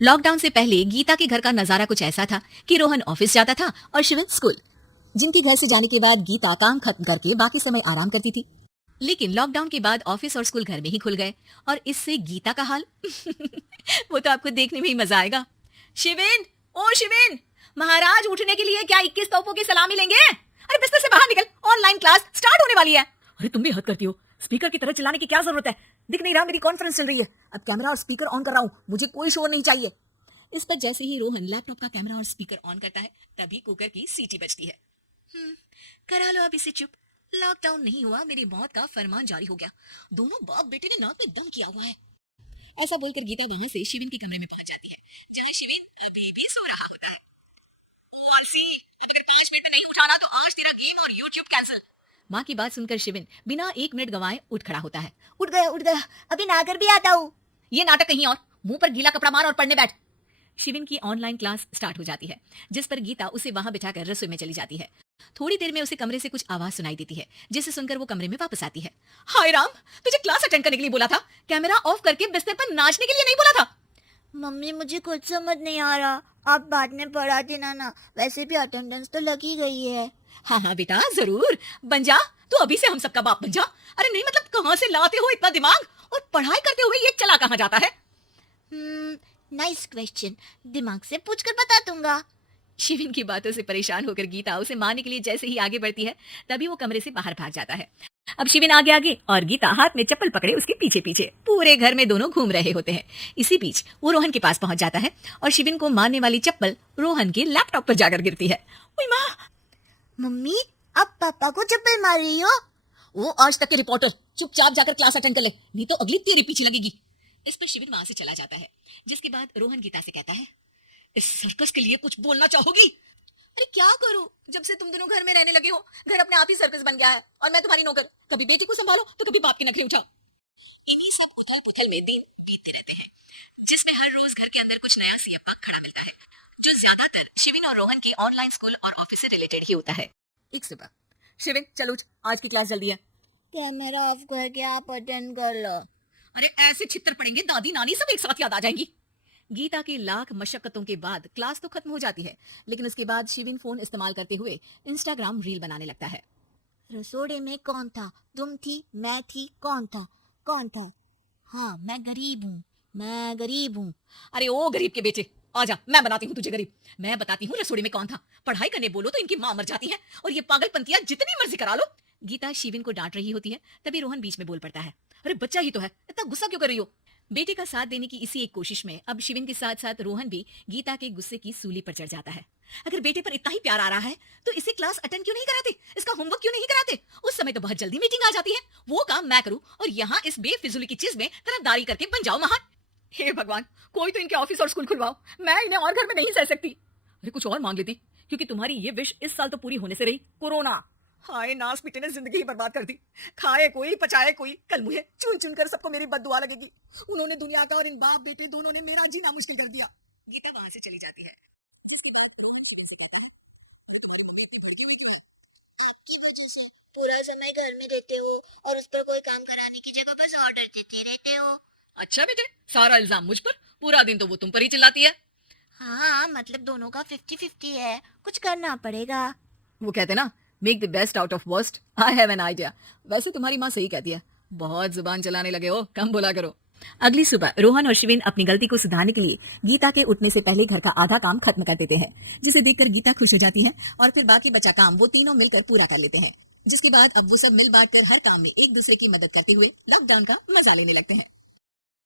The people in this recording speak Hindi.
लॉकडाउन से पहले गीता के घर का नजारा कुछ ऐसा था कि रोहन ऑफिस जाता था और शिवन स्कूल, जिनके घर से जाने के बाद गीता काम खत्म करके बाकी समय आराम करती थी। लेकिन लॉकडाउन के बाद ऑफिस और स्कूल घर में ही खुल गए और इससे गीता का हाल वो तो आपको देखने में ही मजा आएगा। शिवेन, ओ शिवेन, महाराज उठने के लिए क्या 21 तोपों की सलामी लेंगे? अरे बिस्तर से बाहर निकल, ऑनलाइन क्लास स्टार्ट होने वाली है। अरे तुम भी हद करती हो, स्पीकर की तरह चिल्लाने की क्या जरूरत है? दिख नहीं रहा मेरी कॉन्फ्रेंस चल रही है। अब कैमरा और स्पीकर ऑन कर रहा हूँ, मुझे कोई शोर नहीं चाहिए। इस पर जैसे ही रोहन लैपटॉप का कैमरा और स्पीकर ऑन करता है तभी कुकर की सीटी बजती है। करा लो अब इसे चुप, लॉकडाउन नहीं हुआ, मेरी मौत का फरमान जारी हो गया। दोनों बाप बेटे ने नाक में दम किया हुआ है। ऐसा बोलकर गीता वहां से शिविन के कमरे में पहुंच जाती है, जहां शिविन अभी भी सो रहा होता है। अगर 5 मिनट नहीं उठाना तो आज तेरा गेम और यूट्यूब कैंसिल। माँ की बात सुनकर शिविन बिना 1 मिनट गंवाए उठ खड़ा होता है। उठ गया, अभी नागर भी आता हूँ। ये नाटक कहीं और, मुंह पर गीला कपड़ा मार और पढ़ने बैठ। शिविन की ऑनलाइन क्लास स्टार्ट हो जाती है, जिस पर गीता उसे वहां बिठाकर रसोई में चली जाती है। थोड़ी देर में उसे कमरे से कुछ आवाज सुनाई देती है, जिसे सुनकर वो कमरे में वापस आती है। हाय राम, तुझे क्लास अटेंड करने के लिए बोला था, कैमरा ऑफ करके बिस्तर पर नाचने के लिए नहीं बोला था। मम्मी मुझे कुछ समझ नहीं आ रहा, आप बाद में पढ़ा देना ना, वैसे भी अटेंडेंस तो लगी गई है। हाँ बेटा जरूर, बन जा तू, अभी से हम सबका बाप बन जा। अरे नहीं मतलब कहाँ से लाते हो इतना दिमाग, और पढ़ाई करते हुए ये चला कहाँ जाता है? नाइस क्वेश्चन, दिमाग से पूछकर बता दूंगा। शिविन की बातों से परेशान होकर गीता उसे मारने के लिए जैसे ही आगे बढ़ती है तभी वो कमरे से बाहर भाग जाता है। अब शिविन आगे आगे और गीता हाथ में चप्पल पकड़े उसके पीछे पीछे पूरे घर में दोनों घूम रहे होते हैं। इसी बीच वो रोहन के पास पहुंच जाता है और शिविन को मारने वाली चप्पल रोहन के लैपटॉप पर जाकर गिरती है। ओए माँ! मम्मी आप पापा को चप्पल मार रही हो? वो आज तक के रिपोर्टर, चुपचाप जाकर क्लास अटेंड कर ले, नहीं तो अगली तेरे पीछे लगेगी। इस पर शिविन वहां से चला जाता है, जिसके बाद रोहन गीता से कहता है, इस सर्कस के लिए कुछ बोलना चाहोगी? अरे क्या करूं, जब से तुम दोनों घर में रहने लगे हो घर अपने आप ही सर्कस बन गया है और मैं तुम्हारी नौकर, कभी बेटी को संभालो तो कभी बाप के नखरे उठाओ। इन्हीं सब उथल पुथल में दिन बीतते रहते हैं, जिसमें हर रोज घर के अंदर कुछ नया सियापा खड़ा मिलता है, जो ज्यादातर शिविन और रोहन के ऑनलाइन स्कूल और ऑफिस से रिलेटेड ही होता है। एक सुबह, शिविन चल उठ, आज की क्लास जल्दी है। कैमरा ऑफ करके आप अटेंड कर लो। अरे ऐसे छित्तर पड़ेंगे, दादी नानी सब एक साथ याद आ जाएंगी। गीता की लाख मशक्कतों के बाद क्लास तो खत्म हो जाती है, लेकिन उसके बाद शिविन फोन इस्तेमाल करते हुए इंस्टाग्राम रील बनाने लगता है। रसोड़े में कौन था? तुम थी, मैं थी, कौन था? कौन था? हाँ मैं गरीब हूँ। अरे ओ गरीब के बेटे, आजा, मैं बनाती हूँ तुझे गरीब। मैं बताती हूँ रसोड़े में कौन था। पढ़ाई करने बोलो तो इनकी माँ मर जाती है और ये पागलपंतियां जितनी मर्जी करा लो। गीता शिविन को डांट रही होती है, तभी रोहन बीच में बोल पड़ता है, अरे बच्चा ही तो है, इतना गुस्सा क्यों कर रही हो? बेटे का साथ देने की इसी एक कोशिश में अब शिविन के साथ साथ रोहन भी गीता के गुस्से की सूली पर चढ़ जाता है। अगर बेटे पर इतना ही प्यार आ रहा है तो इसे क्लास अटेंड क्यों नहीं कराते, इसका होमवर्क क्यों नहीं कराते? उस समय तो बहुत जल्दी मीटिंग आ जाती है, वो काम मैं करूं और यहाँ इस बेफिजुली की चीज में तरफदारी करके बन जाओ महान। हे भगवान, कोई तो इनके ऑफिस और स्कूल खुलवाओ, मैं इन्हें और घर में नहीं सह सकती। अरे कुछ और मांग लेती, क्योंकि तुम्हारी ये विश इस साल तो पूरी होने से रही, कोरोना। हाय नास बेटे ने जिंदगी ही बर्बाद कर दी, खाए कोई पचाए कोई, कल मुझे चुन चुन कर सबको मेरी बद्दुआ लगेगी। उन्होंने दुनिया का और इन बाप बेटे दोनों ने मेरा जीना मुश्किल कर दिया। गीता वहां से चली जाती है। पूरा समय घर में रहते हो और उस पर कोई काम कराने की जगह बस ऑर्डर देते रहते हो। अच्छा बेटे, सारा इल्जाम मुझ पर, पूरा दिन तो वो तुम पर ही चिल्लाती है। हाँ मतलब दोनों का 50-50 है, कुछ करना पड़ेगा। वो कहते ना, make the best out of worst. I have an idea. वैसे तुम्हारी माँ सही कहती है, बहुत जुबान चलाने लगे हो, कम बोला करो। अगली सुबह रोहन और शिविन अपनी गलती को सुधारने के लिए गीता के उठने से पहले घर का आधा काम खत्म कर देते हैं, जिसे देखकर गीता खुश हो जाती है और फिर बाकी बचा काम वो तीनों मिलकर पूरा कर लेते हैं, जिसके बाद अब वो सब मिल बांट कर हर काम में एक दूसरे की मदद करते हुए लॉकडाउन का मजा लेने लगते हैं।